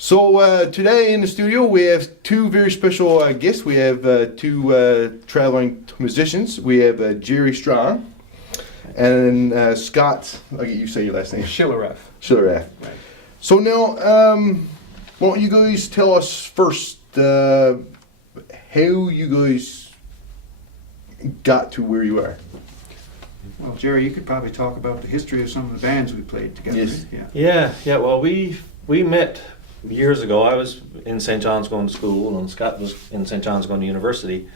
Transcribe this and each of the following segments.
So today in the studio we have two very special guests. We have two traveling musicians. We have Gerry Stong and Scott. I'll get you to say your last name. Schillereff. Schillereff. Right. So now, why don't you guys tell us first how you guys got to where you are? Well, Gerry, you could probably talk about the history of some of the bands we played together. Yes. Yeah. Well, we met years ago. I was in St. John's going to school, and Scott was in St. John's going to university,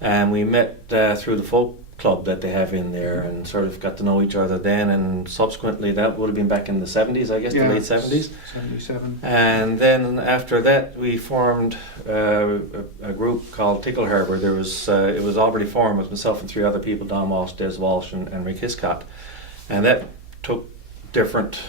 and we met through the folk club that they have in there, and sort of got to know each other then. And subsequently, that would have been back in the 70s, I guess, the late 70s. 77. And then after that, we formed a group called Tickle Harbour. It was already formed with myself and three other people: Don Walsh, Des Walsh, and Rick Hiscott, and that took different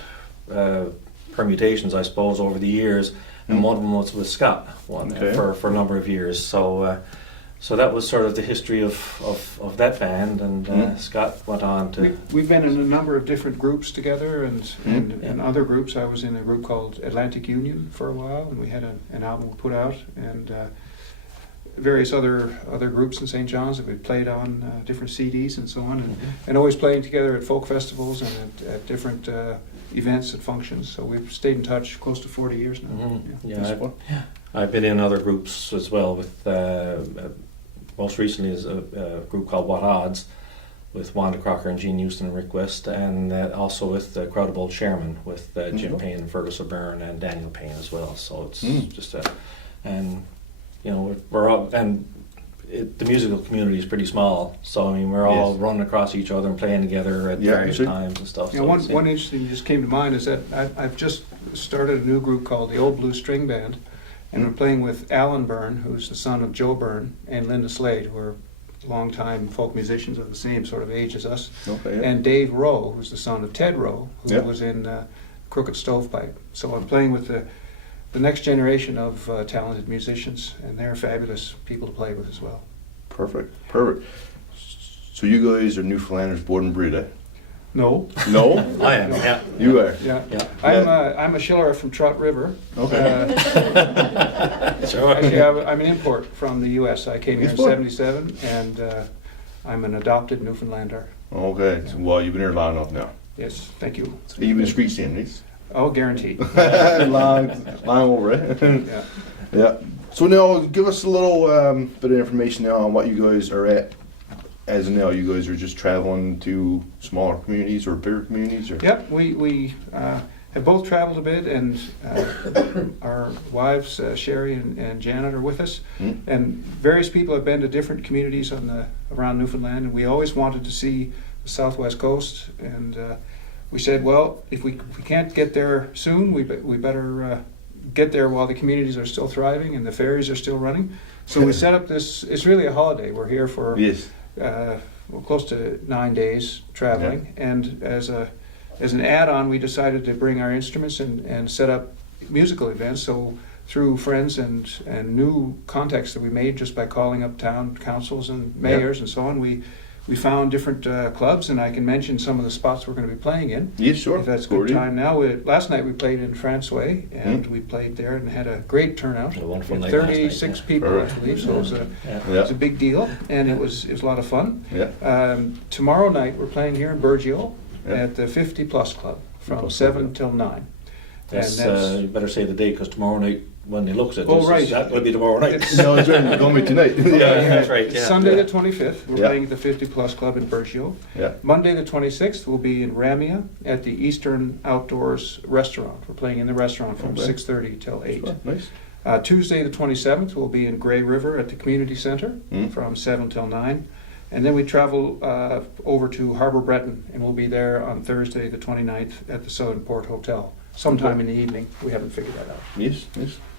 permutations, I suppose, over the years, and one of them was with Scott for a number of years. So that was sort of the history of that band, and Scott went on to... We've been in a number of different groups together, and other groups. I was in a group called Atlantic Union for a while, and we had an album put out, and various other groups in St. John's that we played on different CDs and so on, and always playing together at folk festivals and at different events and functions. So we've stayed in touch close to 40 years now. I've been in other groups as well, with most recently is a group called What Odds, with Wanda Crocker and Gene Houston and Rick West, and also with the Crowd of Old Chairman, with Jim Payne and Fergus O'Byrne and Daniel Payne as well. So it's just we're all, and the musical community is pretty small, so I mean we're all running across each other and playing together at various times and stuff. Yeah, so one interesting thing just came to mind is that I've just started a new group called the Old Blue String Band, and we're playing with Alan Byrne, who's the son of Joe Byrne, and Linda Slade, who are longtime folk musicians of the same sort of age as us, and Dave Rowe, who's the son of Ted Rowe, who was in Crooked Stovepipe. So I'm playing with the next generation of talented musicians, and they're fabulous people to play with as well. Perfect. So you guys are Newfoundlanders born and bred, eh? No. No? I am, yeah. You are? Yeah. I'm a Schillereff from Trout River. Okay. Actually, I'm an import from the U.S. I came here in 77, and I'm an adopted Newfoundlander. Okay. So, well, you've been here long enough now. Yes, thank you. So you've been street standings? Oh, guaranteed. long over it. Yeah. So now, give us a little bit of information now on what you guys are at. As in now, you guys are just traveling to smaller communities or bigger communities? Or? Yep, we have both traveled a bit, and our wives, Sherry and Janet, are with us. And various people have been to different communities around Newfoundland, and we always wanted to see the southwest coast. And we said, well, if we can't get there soon, we better get there while the communities are still thriving and the ferries are still running. So we set up this. It's really a holiday. We're here for close to 9 days traveling, and as an add-on, we decided to bring our instruments and set up musical events. So through friends and new contacts that we made just by calling up town councils and mayors and so on, we found different clubs, and I can mention some of the spots we're going to be playing in. Yes, sure. If that's a good time now. Last night we played in François, and we played there and had a great turnout. A wonderful night 36 last night, people, I believe, so it was a big deal, and it was a lot of fun. Tomorrow night we're playing here in Burgeo at the 50 Plus Club from 7 till 9. That's, you better say the date, because tomorrow night, when they look at right. that will be tomorrow night. No, it's going to be tonight. That's right. It's Sunday the 25th. We're playing at the 50 Plus Club in Burgeo. Monday the 26th we'll be in Ramia at the Eastern Outdoors Restaurant. We're playing in the restaurant from 6:30 till 8. Sure. Nice. Tuesday the 27th we'll be in Grey River at the Community Center from 7 till 9. And then we travel over to Harbour Breton, and we'll be there on Thursday the 29th at the Southern Port Hotel. Sometime in the evening. We haven't figured that out. Yes.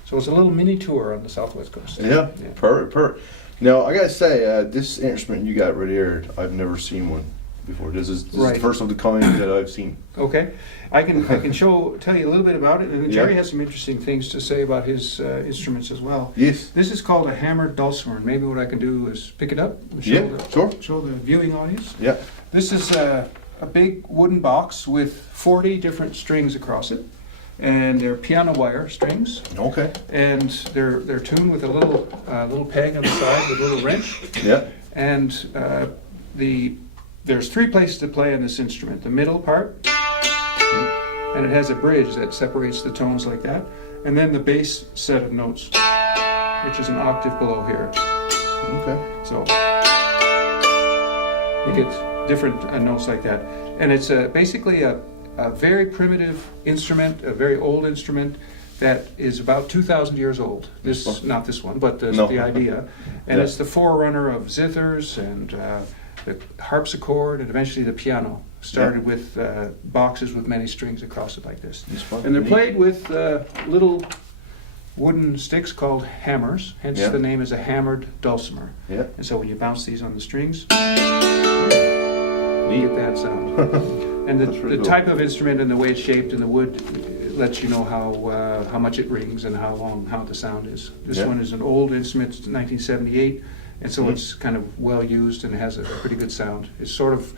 So it's a little mini tour on the southwest coast. Yeah. Perfect. Now, I got to say, this instrument you got right here, I've never seen one before. This is the first of the kind that I've seen. Okay. I can tell you a little bit about it, and Gerry has some interesting things to say about his instruments as well. Yes. This is called a hammered dulcimer, and maybe what I can do is pick it up and show the viewing audience. Yeah. This is a big wooden box with 40 different strings across it. and they're piano wire strings, Okay. and they're tuned with a little peg on the side with a little wrench. Yeah. And there's 3 places to play on this instrument. The middle part, and it has a bridge that separates the tones like that, and then the bass set of notes, which is an octave below here. Okay. So you get different notes like that. And it's basically a very primitive instrument, a very old instrument that is about 2,000 years old. Not this one, but the idea. And it's the forerunner of zithers and the harpsichord, and eventually the piano. Started with boxes with many strings across it like this. And they're played with little wooden sticks called hammers, hence the name is a hammered dulcimer. Yeah. And so when you bounce these on the strings, you get that sound. And the cool. type of instrument and the way it's shaped and the wood lets you know how much it rings and how the sound is. This one is an old instrument, it's 1978, and so it's kind of well used and it has a pretty good sound. It's sort of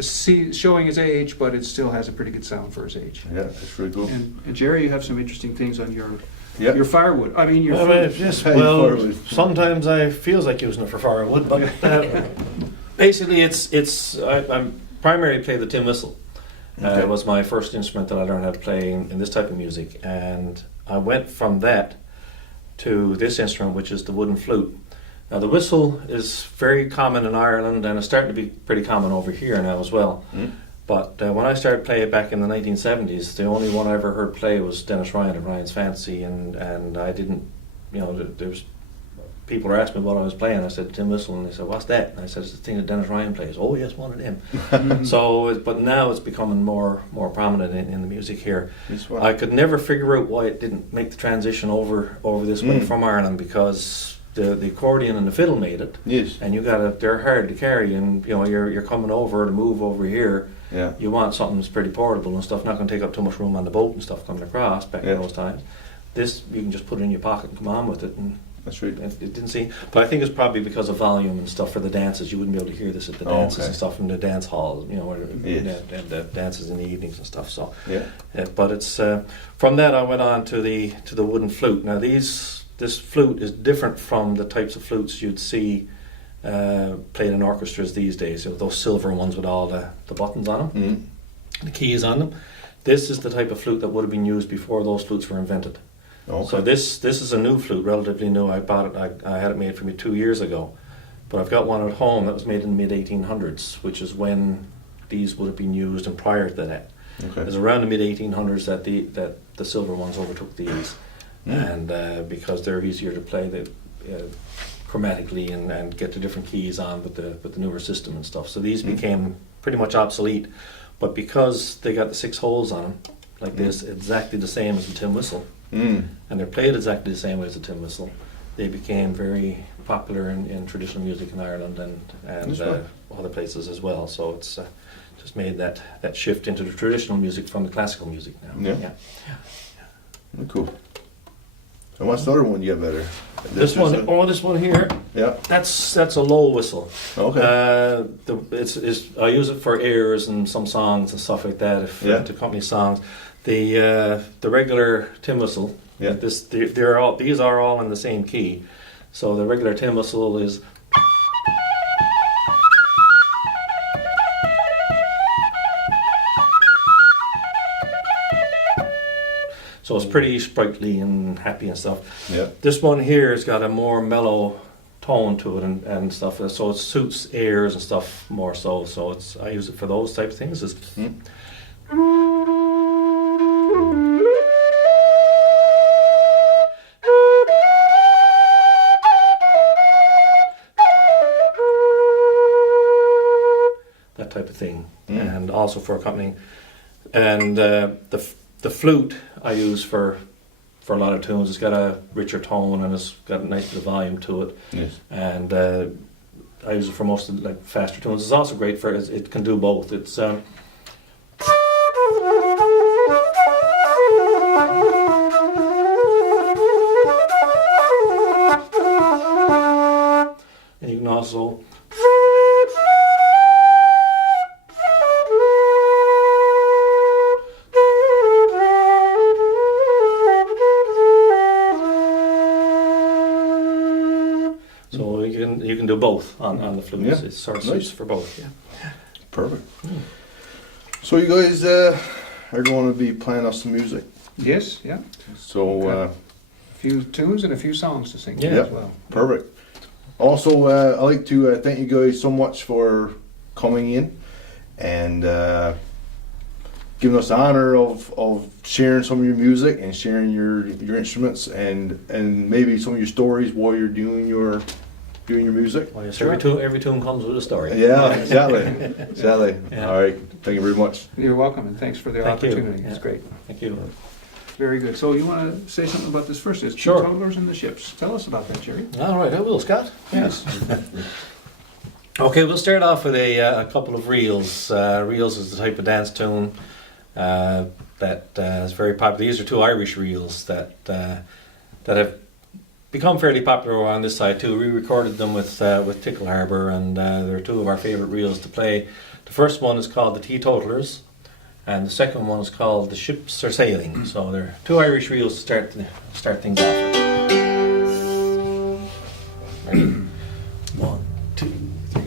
showing his age, but it still has a pretty good sound for his age. Yeah, that's really cool. And Gerry, you have some interesting things on your firewood. I mean, your yes, well, sometimes I feels like using it for firewood, but basically I'm primarily play the tin whistle. It was my first instrument that I learned how to play in this type of music, and I went from that to this instrument, which is the wooden flute. Now the whistle is very common in Ireland, and it's starting to be pretty common over here now as well. But when I started playing back in the 1970s, the only one I ever heard play was Dennis Ryan of Ryan's Fancy, and I didn't, there was people were asking me what I was playing. I said tin whistle, and they said, "What's that?" And I said, "It's the thing that Dennis Ryan plays." "Oh yes, one of them." But now it's becoming more prominent in the music here. I could never figure out why it didn't make the transition over this way from Ireland, because the accordion and the fiddle made it. Yes. And they're hard to carry, and you're coming over to move over here. Yeah. You want something that's pretty portable and stuff, not going to take up too much room on the boat and stuff coming across back in those times. This you can just put it in your pocket and come on with it, and that's right. it didn't seem. But I think it's probably because of volume and stuff for the dances. You wouldn't be able to hear this at the dances and stuff in the dance hall, where the dances in the evenings and stuff. So but it's from that I went on to the wooden flute. Now this flute is different from the types of flutes you'd see played in orchestras these days. Those silver ones with all the buttons on them, the keys on them. This is the type of flute that would have been used before those flutes were invented. Okay. So this is a new flute, relatively new. I bought it. I had it made for me 2 years ago, but I've got one at home that was made in the mid-1800s, which is when these would have been used, and prior to that. Okay. It was around the mid-1800s that the silver ones overtook these, and because they're easier to play, chromatically and get the different keys on with the newer system and stuff. So these became pretty much obsolete, but because they got the 6 holes on them, like this, exactly the same as the tin whistle, and they're played exactly the same way as the tin whistle, they became very popular in traditional music in Ireland and other places as well. So it's just made that shift into the traditional music from the classical music now. Yeah. Cool. And what's the other one you have better? This one here. Yeah. That's a low whistle. Okay. I use it for airs and some songs and stuff like that, to accompany songs. The regular tin whistle. Yeah. These are all in the same key. So the regular tin whistle is. So it's pretty sprightly and happy and stuff. Yeah. This one here has got a more mellow tone to it and stuff. So it suits airs and stuff more so. So I use it for those type of things. That type of thing. And also for accompanying. And the flute I use for a lot of tunes. It's got a richer tone and it's got a nice bit of volume to it. Yes. And I use it for most of the faster tunes. It's also great for it can do both. It's and you can also you can do both on the flutes. Yeah. It sort of Nice. suits for both. Yeah. Perfect. So you guys are going to be playing us some music. Yes, yeah. So Okay. A few tunes and a few songs to sing Yeah. as well. perfect. Also, I'd like to thank you guys so much for coming in and giving us the honor of sharing some of your music and sharing your instruments and maybe some of your stories while you're doing your music. Well, yes, Sure. every tune comes with a story. Yeah, exactly. Exactly. Yeah. All right. Thank you very much. You're welcome, and thanks for the Thank you. opportunity. It's Yeah. great. Thank you. Very good. So you want to say something about this first? It's Sure. Teetotalers and the Ships. Tell us about that, Gerry. All right, I will, Scott. Yes. Okay, we'll start off with a couple of reels. Reels is the type of dance tune that is very popular. These are two Irish reels that have become fairly popular on this side too. We recorded them with Tickle Harbour, and they're two of our favourite reels to play. The first one is called the Teetotalers, and the second one is called the Ships Are Sailing. So they're two Irish reels to start things off with. Ready? 1, 2, 3.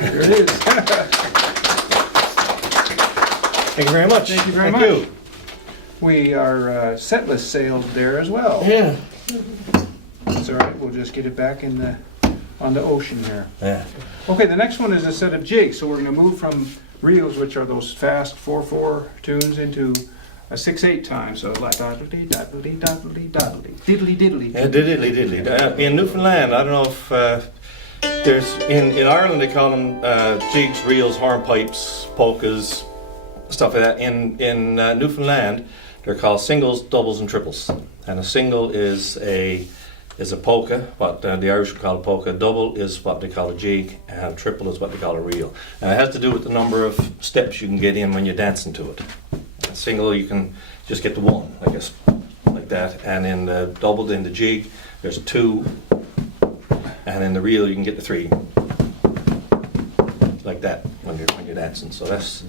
Here it is. Thank you very much. Thank you very much. We are set list sailed there as well. Yeah. That's all right. We'll just get it back in the on the ocean here. Yeah. Okay, the next one is a set of jigs. So we're going to move from reels, which are those fast 4/4 tunes, into a 6/8 time. So like doddly doddly doddly doddly diddly diddly. Yeah, diddly diddly. In Newfoundland, I don't know if there's in Ireland they call them jigs, reels, hornpipes, polkas, stuff like that. In Newfoundland, they're called singles, doubles, and triples. And a single is a polka, what the Irish would call a polka. Double is what they call a jig, and triple is what they call a reel. And it has to do with the number of steps you can get in when you're dancing to it. A single, you can just get the one, like that. And in the double, in the jig, there's 2, and in the reel, you can get the 3, like that when you're dancing. So that's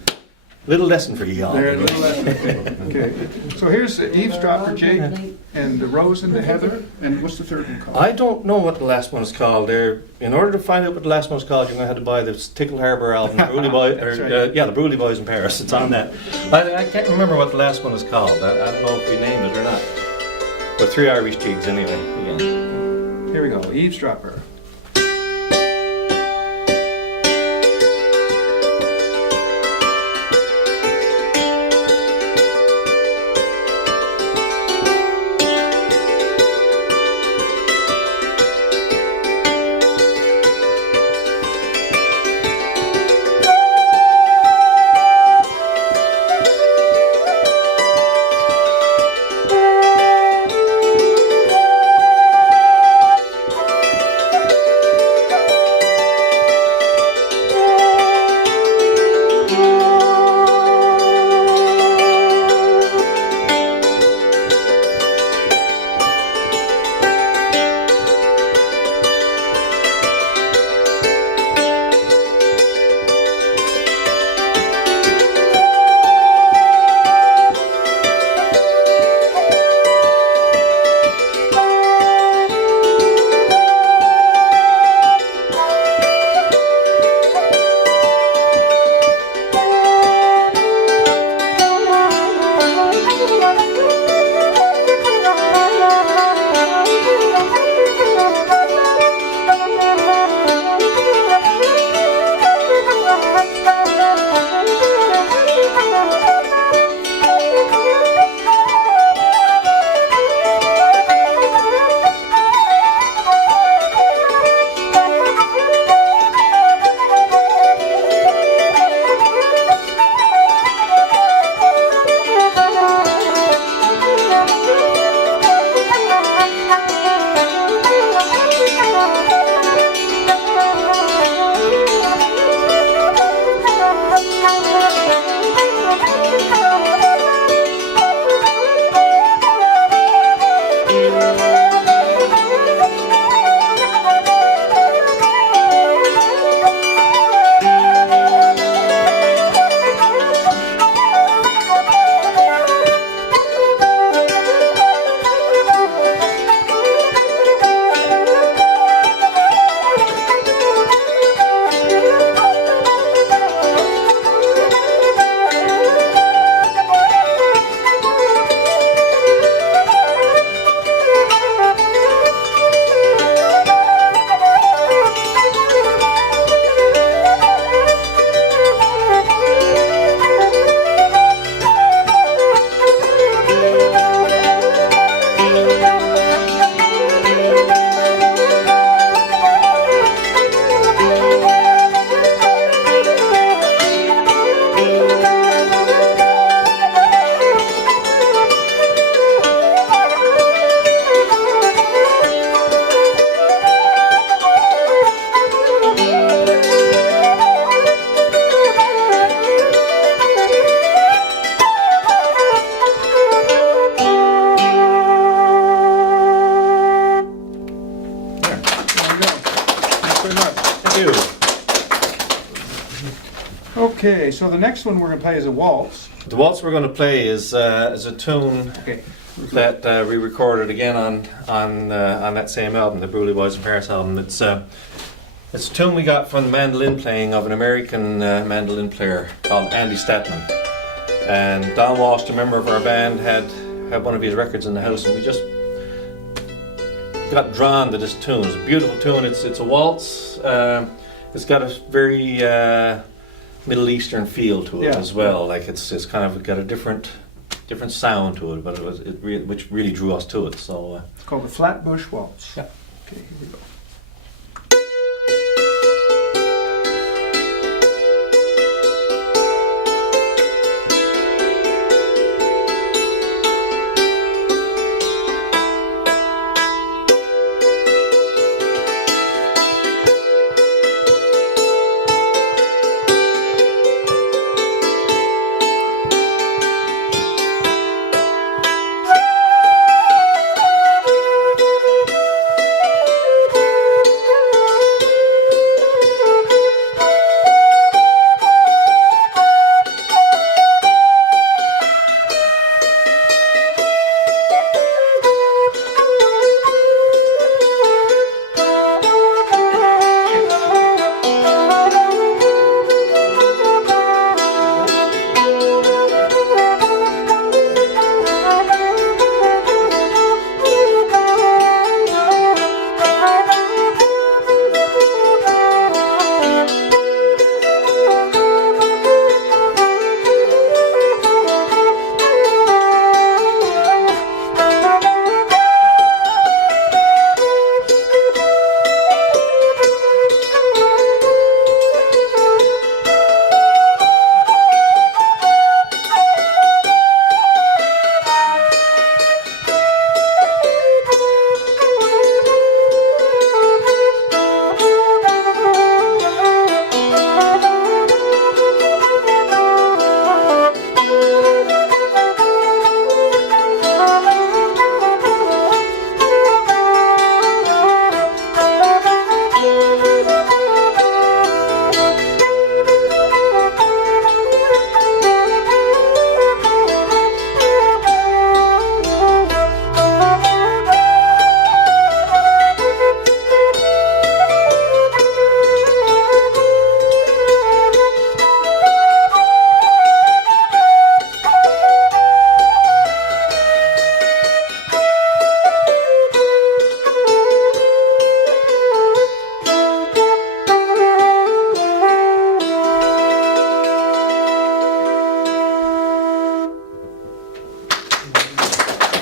a little lesson for you all. There, a little lesson. Okay. So here's the eavesdropper jig, and the rose and the heather. And what's the third one called? I don't know what the last one is called. In order to find out what the last one is called, you're going to have to buy the Tickle Harbour album, Bruley Boy, the Bruley Boys in Paris. It's on that. I can't remember what the last one is called. I don't know if we named it or not. But 3 Irish jigs anyway. Again. Here we go. Eavesdropper. Okay, so the next one we're going to play is a waltz. The waltz we're going to play is a tune Okay. that we recorded again on that same album, the Bruley Boys in Paris album. It's a tune we got from the mandolin playing of an American mandolin player called Andy Statman. And Don Walsh, a member of our band, had one of his records in the house, and we just got drawn to this tune. It's a beautiful tune. It's a waltz. It's got a very Middle Eastern feel to it as well. Like it's kind of got a different sound to it, but which really drew us to it. So it's called the Flatbush Waltz. Yeah. Okay, here we go.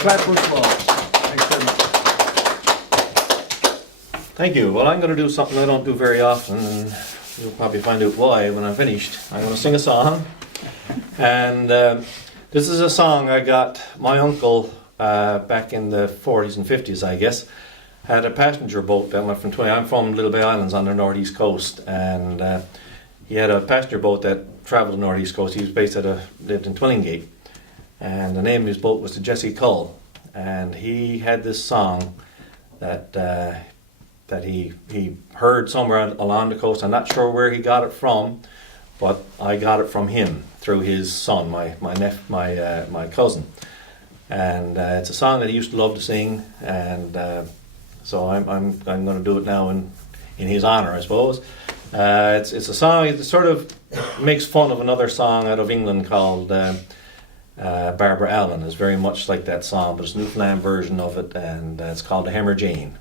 Flatbush Waltz. Thanks very much. thank you. Well, I'm going to do something I don't do very often, and you'll probably find out why when I'm finished. I'm going to sing a song, and this is a song I got my uncle back in the 40s and 50s, I guess. Had a passenger boat that went from I'm from Little Bay Islands on the northeast coast, and he had a passenger boat that travelled the northeast coast. He was lived in Twillingate, and the name of his boat was the Jesse Cull. And he had this song that he heard somewhere along the coast. I'm not sure where he got it from, but I got it from him through his son, my cousin. And it's a song that he used to love to sing, and so I'm going to do it now in his honour, I suppose. It's a song that sort of makes fun of another song out of England called Barbara Allen. It's very much like that song, but it's a Newfoundland version of it, and it's called The Hammer Jane.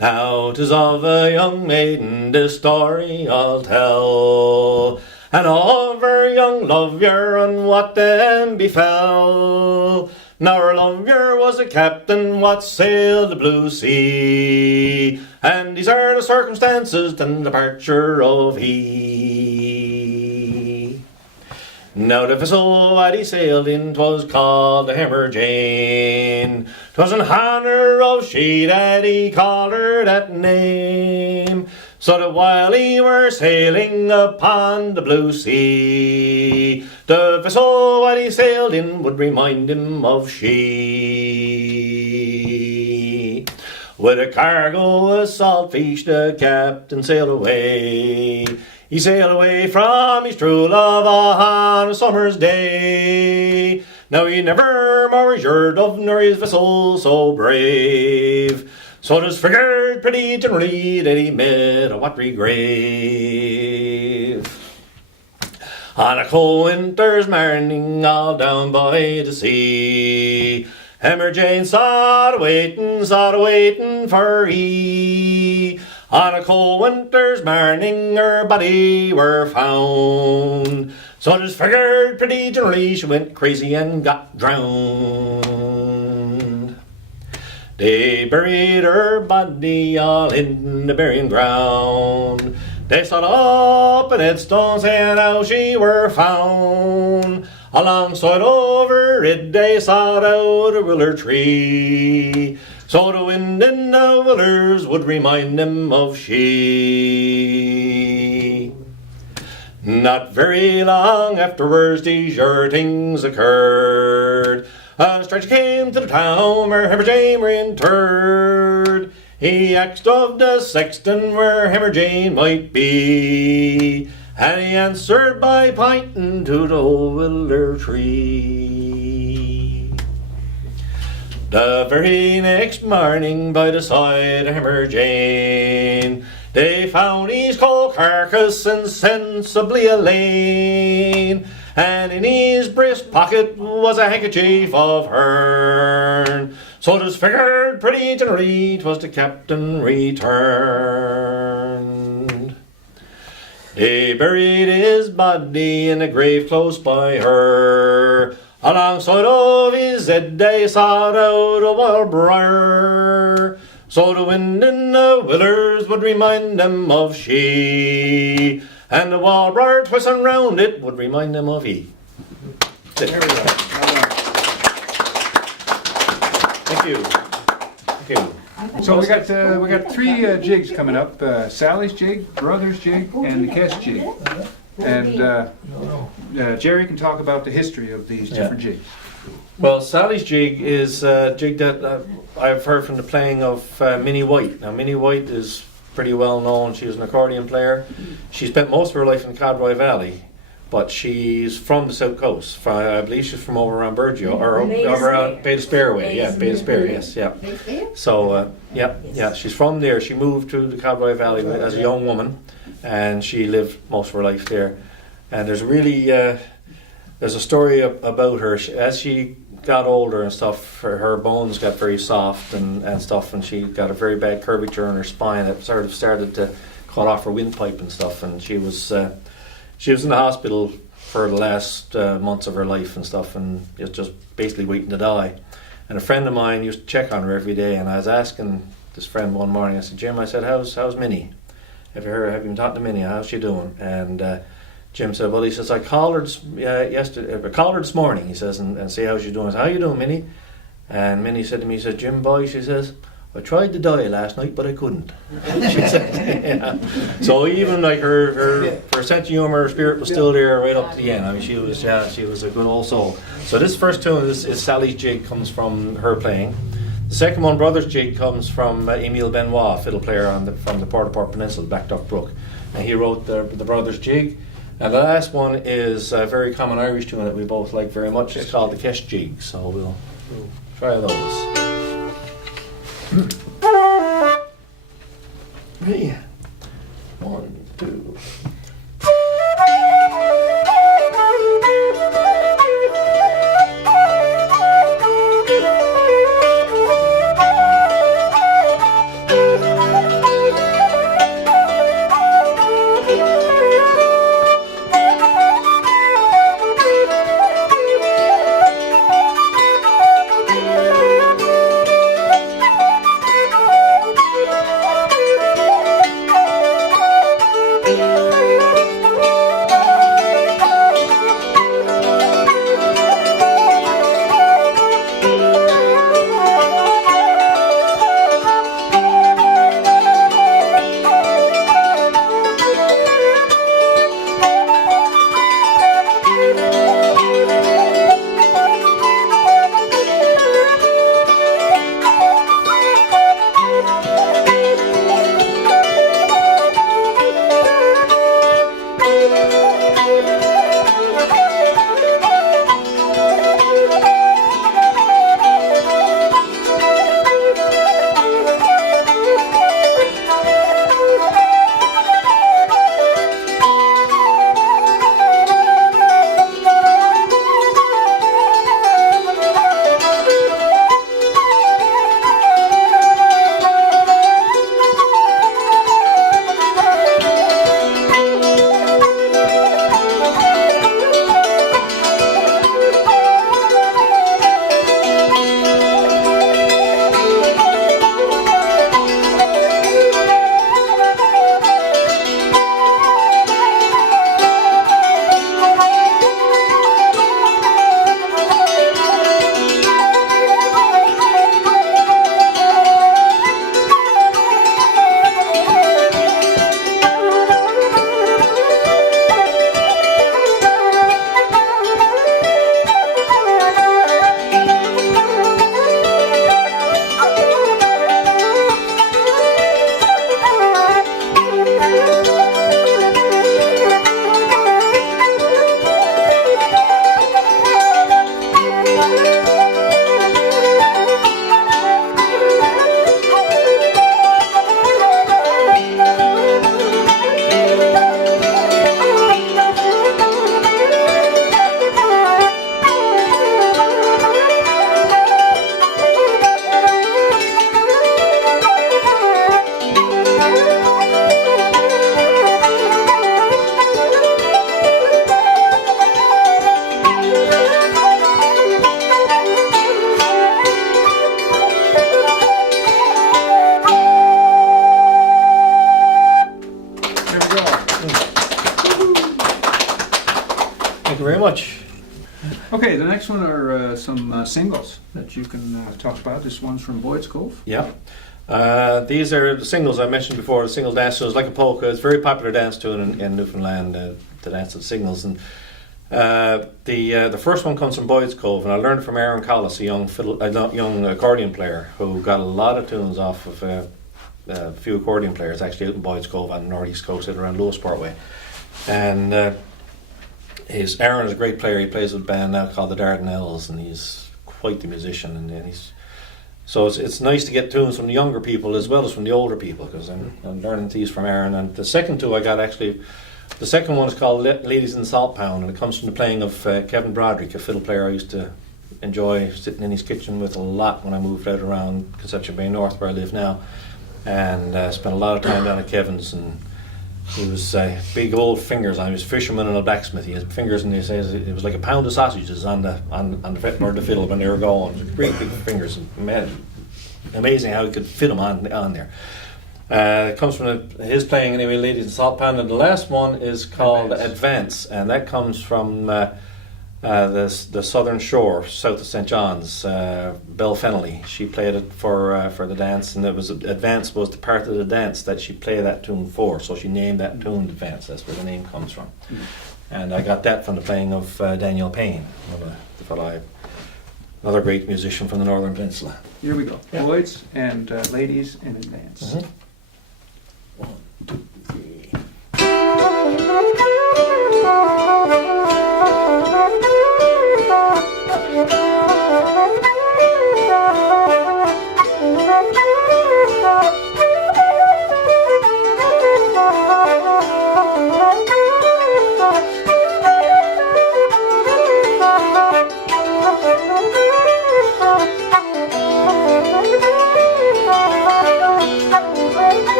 Now 'tis of a young maiden this story I'll tell, and of her young lover and what them befell. Now her lover was a captain what sailed the blue sea, and these are the circumstances to the departure of he. Now the vessel that he sailed in 'twas called the Hammer Jane. 'Twas in honour of she that he called her that name, so that while he were sailing upon the blue sea, the vessel that he sailed in would remind him of she. With a cargo of saltfish the captain sailed away. He sailed away from his true love on a summer's day. Now he never more heard of nor his vessel so brave, so 'tis figured pretty generally that he met a watery grave. On a cold winter's morning all down by the sea, Hammer Jane sat a waiting for he. On a cold winter's morning her body were found. So it is figured pretty generally she went crazy and got drowned. They buried her body all in the burying ground. They stood up in headstones saying how she were found. Alongside over it they sawed out a willow tree, so the wind in the willows would remind them of she. Not very long afterwards these your things occurred. A stranger came to the town where Hammer Jane were interred. He asked of the sexton where Hammer Jane might be, and he answered by pointing to the old willow tree. The very next morning by the side of Hammer Jane, they found his cold carcass insensibly lain, and in his breast pocket was a handkerchief of hern. So 'twas figured pretty generally 'twas the captain returned. They buried his body in a grave close by her. Alongside of his head they sawed out a wild briar, so the wind in the willows would remind them of she, and the wild briar twisting round it would remind them of he. There we go. Thank you. Thank you. So we got three jigs coming up: Sally's jig, Brother's jig, and the Kess jig. And Gerry can talk about the history of these different jigs. Well, Sally's jig is a jig that I've heard from the playing of Minnie White. Now, Minnie White is pretty well known. She was an accordion player. She spent most of her life in the Cadroy Valley, but she's from the south coast. I believe she's from over around Burgeo, or over around Bay Despair way. Yeah, Bay Despair, yes, yeah. So, yeah, she's from there. She moved to the Cadroy Valley as a young woman, and she lived most of her life there. And there's really, there's a story about her. As she got older and stuff, her bones got very soft and stuff, and she got a very bad curvature in her spine that sort of started to cut off her windpipe and stuff, and she was in the hospital for the last months of her life and stuff, and just basically waiting to die. And a friend of mine used to check on her every day, and I was asking this friend one morning, I said, Jim, I said, how's Minnie? Have you been talking to Minnie? How's she doing? And Jim said, well, he says, I called her this morning, he says, and see how she's doing. I said, how you doing, Minnie? And Minnie said to me, he said, Jim boy, she says, I tried to die last night, but I couldn't. She said, yeah. So even like her sense of humour, her spirit was still there right up to the end. I mean, she was a good old soul. So this first tune is Sally's jig, comes from her playing. The second one, Brother's jig, comes from Emile Benoit, fiddle player from the Port-au-Port Peninsula, Blackduck Brook, and he wrote the Brother's jig. And the last one is a very common Irish tune that we both like very much. It's called the Kess jig. So we'll try those. Ready? 1, 2. Thank you very much. Okay, the next one are some singles that you can talk about. This one's from Boyd's Cove. Yeah. These are the singles I mentioned before, the single dance tunes, like a polka. It's a very popular dance tune in Newfoundland, the dance of the singles. And the first one comes from Boyd's Cove, and I learned it from Aaron Collis, a young accordion player who got a lot of tunes off of a few accordion players actually out in Boyd's Cove on the northeast coast, out around Lewisportway Way. And Aaron is a great player. He plays with a band now called the Dardanelles, and he's quite the musician. And so it's nice to get tunes from the younger people as well as from the older people, because I'm learning these from Aaron. And the second two I got actually. The second one is called Ladies in the Salt Pound, and it comes from the playing of Kevin Broderick, a fiddle player I used to enjoy sitting in his kitchen with a lot when I moved out around Conception Bay North, where I live now, and spent a lot of time down at Kevin's. And he was big old fingers. I was a fisherman and a blacksmith. He had fingers, and he says it was like a pound of sausages on the fretboard of the fiddle when they were going. Great big fingers. Amazing how he could fit them on there. It comes from his playing anyway, Ladies in Salt Pan, and the last one is called Advance, and that comes from the southern shore, south of St. John's. Belle Fennelly, she played it for the dance, and it was Advance was the part of the dance that she played that tune for, so she named that tune Advance. That's where the name comes from. And I got that from the playing of Daniel Payne, the fellow, another great musician from the Northern Peninsula. Here we go. Yeah. Boyd's and Ladies in Advance. Mm-hmm. 1, 2, 3.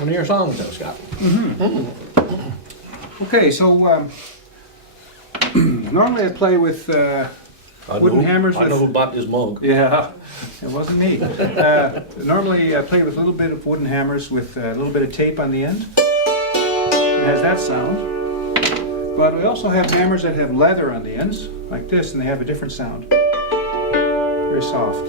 One of your songs, though, Scott. Okay, so normally I play with wooden hammers. I know who bought this mug. Yeah, it wasn't me. Normally I play with a little bit of wooden hammers with a little bit of tape on the end. It has that sound. But we also have hammers that have leather on the ends, like this, and they have a different sound. Very soft.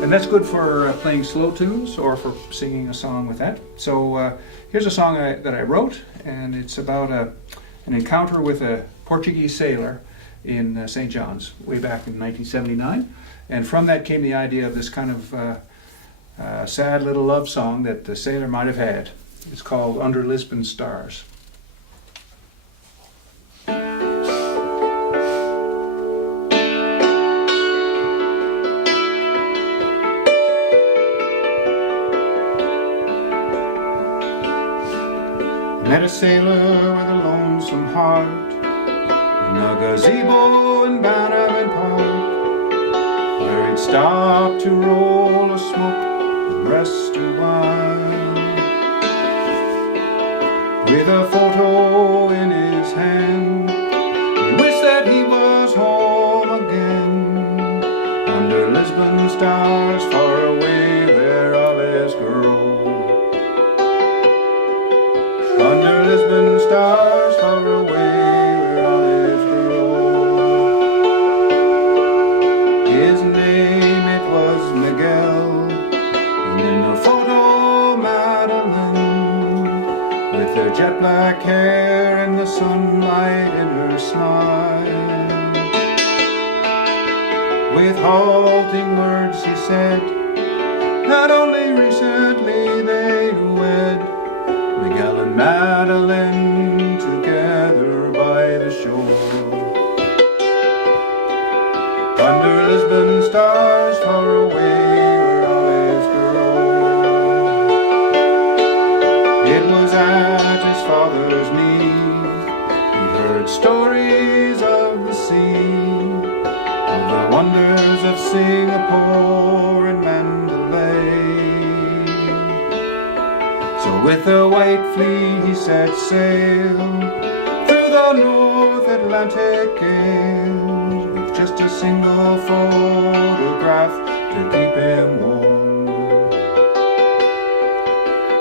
And that's good for playing slow tunes or for singing a song with that. So here's a song that I wrote, and it's about an encounter with a Portuguese sailor in St. John's way back in 1979. And from that came the idea of this kind of sad little love song that the sailor might have had. It's called Under Lisbon Stars. a sailor with a lonesome heart in a gazebo in Bannerman Park, where he'd stop to roll a smoke and rest a while, with a photo in his hand. He wished that he was home again, under Lisbon stars far away where olives grow. Under Lisbon stars far away where olives grow. His name it was Miguel, and in the photo Madeline, with her jet black hair and the sunlight in her smile. With halting words he said, not only recently they wed, Miguel and Madeline together by the shore. Under Lisbon stars far away where olives grow. It was at his father's knee he heard stories of the sea, of the wonders of Singapore and Mandalay. So with a white fleet he set sail through the North Atlantic gales, with just a single photograph to keep him warm.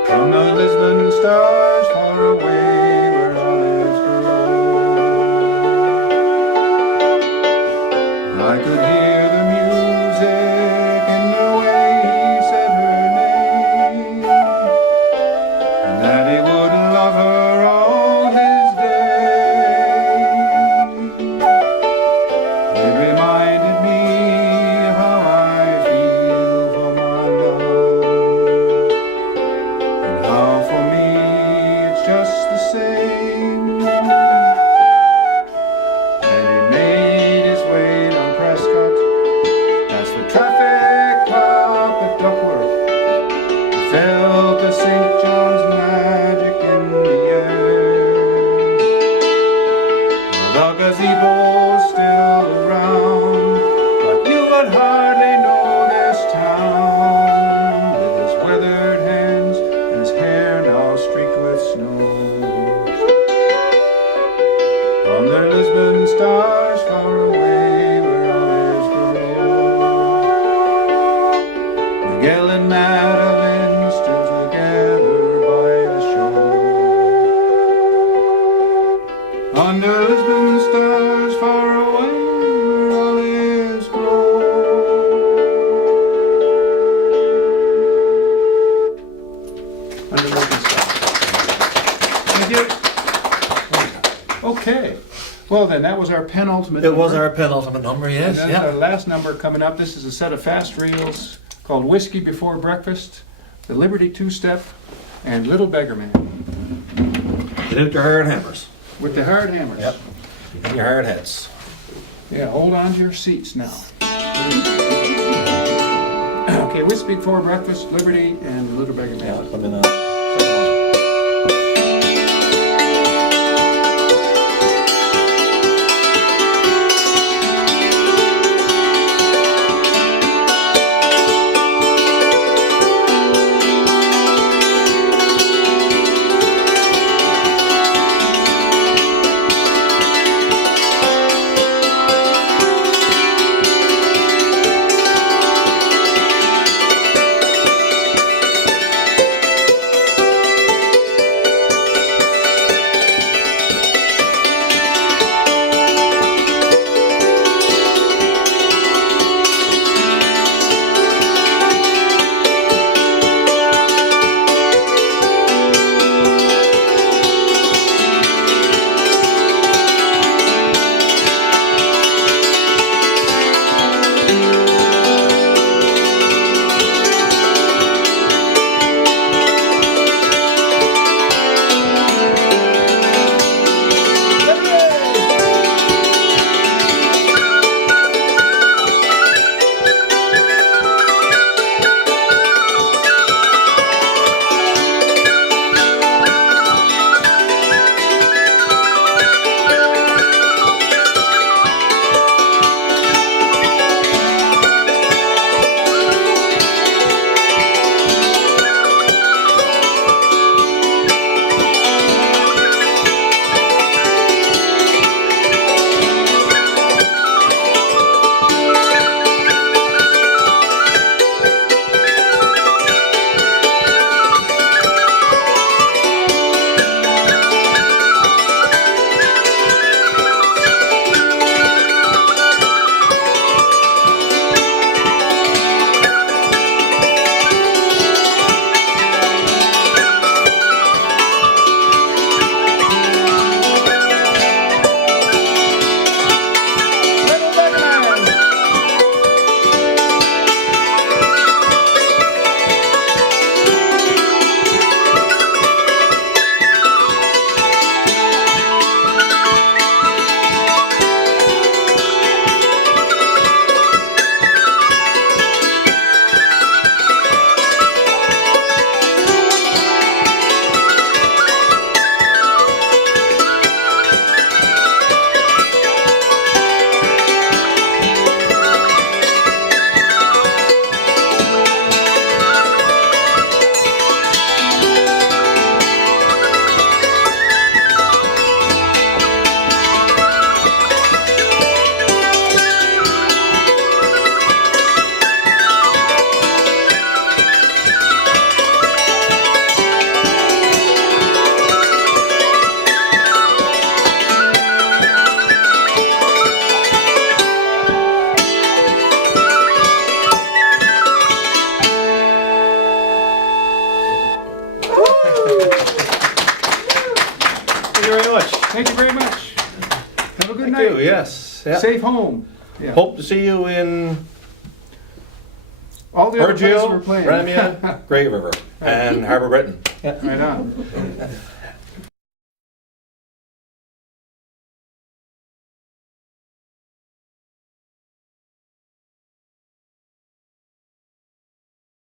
From the Lisbon stars far away where olives grow, I could hear the music in the way he said her name, and that he would love her all his days. It reminded me how I feel for my love, and how for me it's just the same. And he made his way down Prescott, past the traffic cop at Duckworth. He felt the St. John's magic in the air. The gazebo's still around, but you would hardly know this town, with his weathered hands and his hair now streaked with snow. On their Lisbon stars far away where olives grow, Miguel and Madeline still together by the shore. Under Lisbon stars far away where olives grow. Under Lisbon stars. Thank you. Okay. Well then, that was our penultimate It was number. our penultimate number, And yes. then our last number coming up, this is a set of fast reels called Whiskey Before Breakfast, the Liberty Two-Step, and Little Beggar Man, Get out your hard hammers with the hard hammers. Yep. and your hard hats. Yeah, hold on to your seats now. Okay, Whiskey Before Breakfast, Liberty, and Little Beggar Yeah, Man. I'm in a second one. Have a good Thank night. you. Yes. Yeah. Safe home. Yeah. Hope to see you in All the other places we're Burgeo, playing. Ramia, Grey River, and Harbour Britain. Right on.